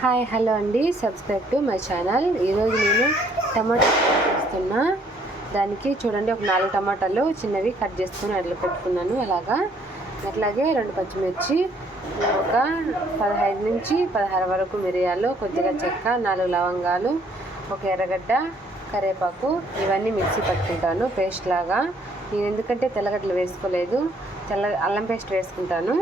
Hi hello అండి, subscribe to my channel. ఈరోజు నేను టమాటా చేస్తున్నా. దానికి చూడండి, ఒక 4 టమాటాలు చిన్నవి కట్ చేసుకొని అట్లా పెట్టుకున్నాను. అట్లాగే 2 పచ్చిమిర్చి, ఒక 15 నుంచి 16 వరకు మిరియాలు, కొద్దిగా చెక్క, 4 లవంగాలు, ఒక ఎర్రగడ్డ, కరివేపాకు, ఇవన్నీ మిక్సీ పట్టుకుంటాను పేస్ట్ లాగా. నేను ఎందుకంటే తెల్లగడ్డలు వేసుకోలేదు, అల్లం పేస్ట్ వేసుకుంటాను.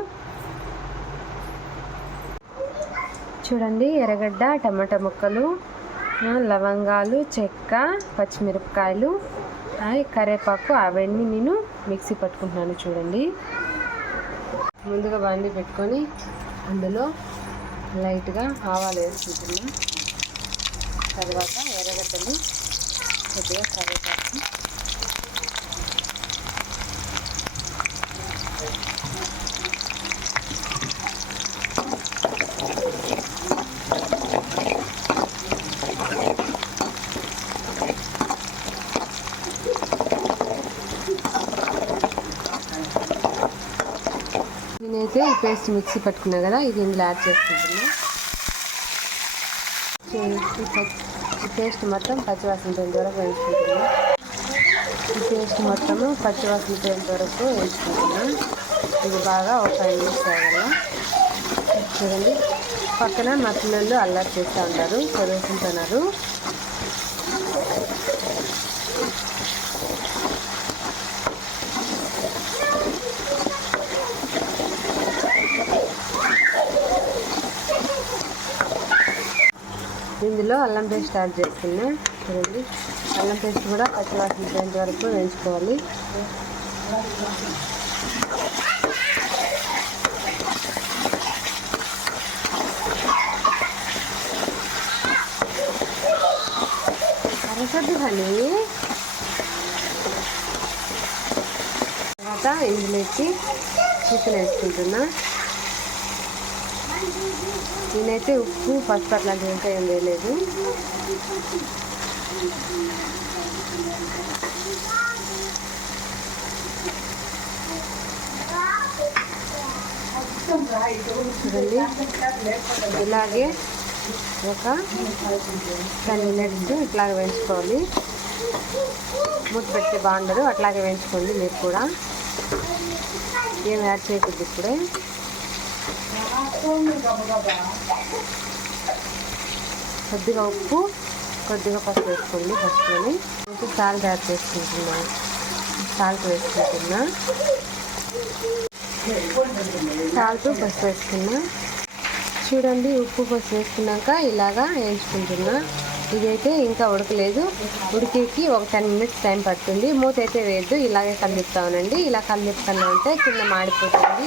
చూడండి, ఎర్రగడ్డ, టమాటా ముక్కలు, లవంగాలు, చెక్క, పచ్చిమిరపకాయలు, కరివేపాకు, అవన్నీ నేను మిక్సీ పట్టుకుంటున్నాను. చూడండి, ముందుగా బాండి పెట్టుకొని అందులో లైట్గా ఆవాలు వేసుకుంటున్నా. తర్వాత ఎర్రగడ్డలు, కొద్దిగా కరివేపాకు, నేనైతే ఈ పేస్ట్ మిక్సీ పట్టుకున్నా కదా, ఇది ఇందులో యాడ్ చేసుకుంటున్నా. ఈ పేస్ట్ మొత్తం పచ్చివాసన పోయేంత వరకు వేయించుకుంటున్నా. ఇది బాగా ఒక 5 నిమిషాలు అవ్వాల. చూడండి, పక్కన మా పిల్లలు అల్లరి చేస్తూ ఉంటారు, చదువుకుంటున్నారు. ఇందులో అల్లం పేస్ట్ యాడ్ చేసుకున్నా. చూడండి, అల్లం పేస్ట్ కూడా పచ్చివాసన పోయేంత వరకు వేయించుకోవాలి. అరసద్దు కానీ తర్వాత ఇందులోకి చికెన్ వేసుకుంటున్నా. నేనైతే ఉప్పు, పసుపు అట్లాంటివి ఇంకా ఏం వేయలేదు. చూడండి, ఇలాగే ఒక 10 మినిట్స్ ఇట్లాగే వేయించుకోవాలి. మూత పెడితే బాగుండదు, అట్లాగే వేయించుకోండి. మీరు కూడా ఏం యాడ్ చేయకూడదు. ఇప్పుడే కొద్దిగా ఉప్పు, కొద్దిగా పసుపు వేసుకోండి. ఫస్ట్లోని సాల్ట్ యాడ్ చేసుకుంటున్నా. సాల్ట్ వేసుకుంటున్నా. సాల్ట్, పసుపు వేసుకున్నా. చూడండి, ఉప్పు, పసుపు వేసుకున్నాక ఇలాగా వేయించుకుంటున్నా. ఇదైతే ఇంకా ఉడకలేదు. ఉడికి ఒక 10 మినిట్స్ టైం పడుతుంది. మూత అయితే వేయద్దు, ఇలాగే కలిపుతా ఉండండి. ఇలా కలిపుతూనే ఉంటే కింద మాడిపోతుంది.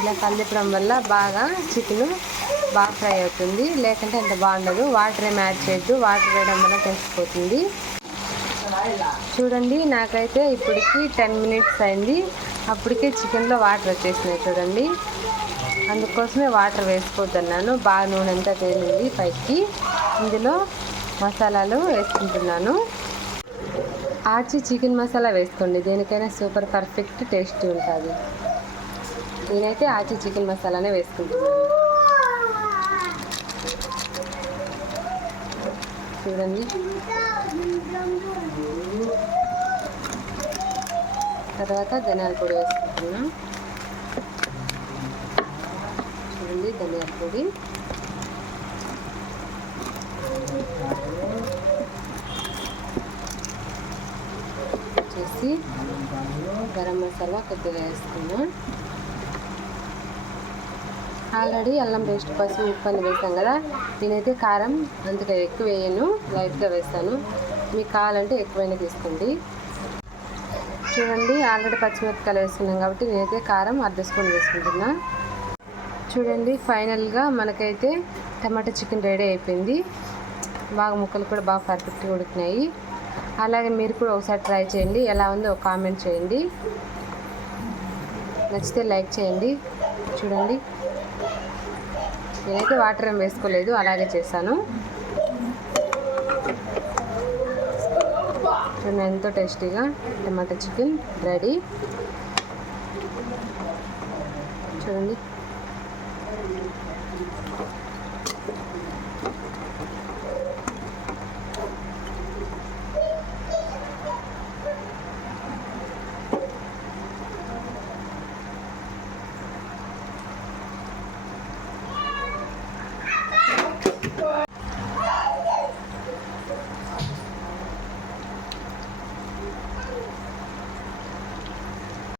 ఇలా కలిపడం వల్ల బాగా చికెన్ బాగా ఫ్రై అవుతుంది, లేకుంటే అంత బాగుండదు. వాటర్ ఏమి యాడ్ చేయొద్దు, వాటర్ వేయడం వల్ల తెలిసిపోతుంది. చూడండి, నాకైతే ఇప్పటికి 10 మినిట్స్ అయింది. అప్పటికే చికెన్లో వాటర్ వచ్చేసినాయి. చూడండి, అందుకోసమే వాటర్ వేసుకోవద్దన్నాను. బాగా నూనె అంతా తేలింది పైకి. ఇందులో మసాలాలు వేసుకుంటున్నాను. ఆచి చికెన్ మసాలా వేసుకోండి, దేనికైనా సూపర్ పర్ఫెక్ట్ టేస్ట్ ఉంటుంది. నేనైతే ఆచి చికెన్ మసాలానే వేసుకుంటున్నాను. చూడండి, తర్వాత ధనియాల పొడి వేసుకుంటున్నా. చూడండి, ధనియాల పొడి, వచ్చేసి గరం మసాలా కొద్దిగా వేసుకున్నా. ఆల్రెడీ అల్లం పేస్ట్, పసుపు, ఉప్పు అని వేసాం కదా. నేనైతే కారం అంతగా ఎక్కువ వేయను, లైట్గా వేస్తాను. మీకు కావాలంటే ఎక్కువైనా తీసుకోండి. చూడండి, ఆల్రెడీ పచ్చిమిరపకాయలు వేసుకున్నాం కాబట్టి నేనైతే కారం 1/2 స్పూన్ వేసుకుంటున్నా. చూడండి, ఫైనల్గా మనకైతే టమాటా చికెన్ రెడీ అయిపోయింది. బాగా ముక్కలు కూడా బాగా పర్ఫెక్ట్గా ఉడికినాయి. అలాగే మీరు కూడా ఒకసారి ట్రై చేయండి. ఎలా ఉందో ఒక కామెంట్ చేయండి. నచ్చితే లైక్ చేయండి. చూడండి, నేనైతే వాటర్ ఏం వేసుకోలేదు, అలాగే చేశాను. చూడండి, ఎంతో టేస్టీగా టమాటా చికెన్ రెడీ. చూడండి.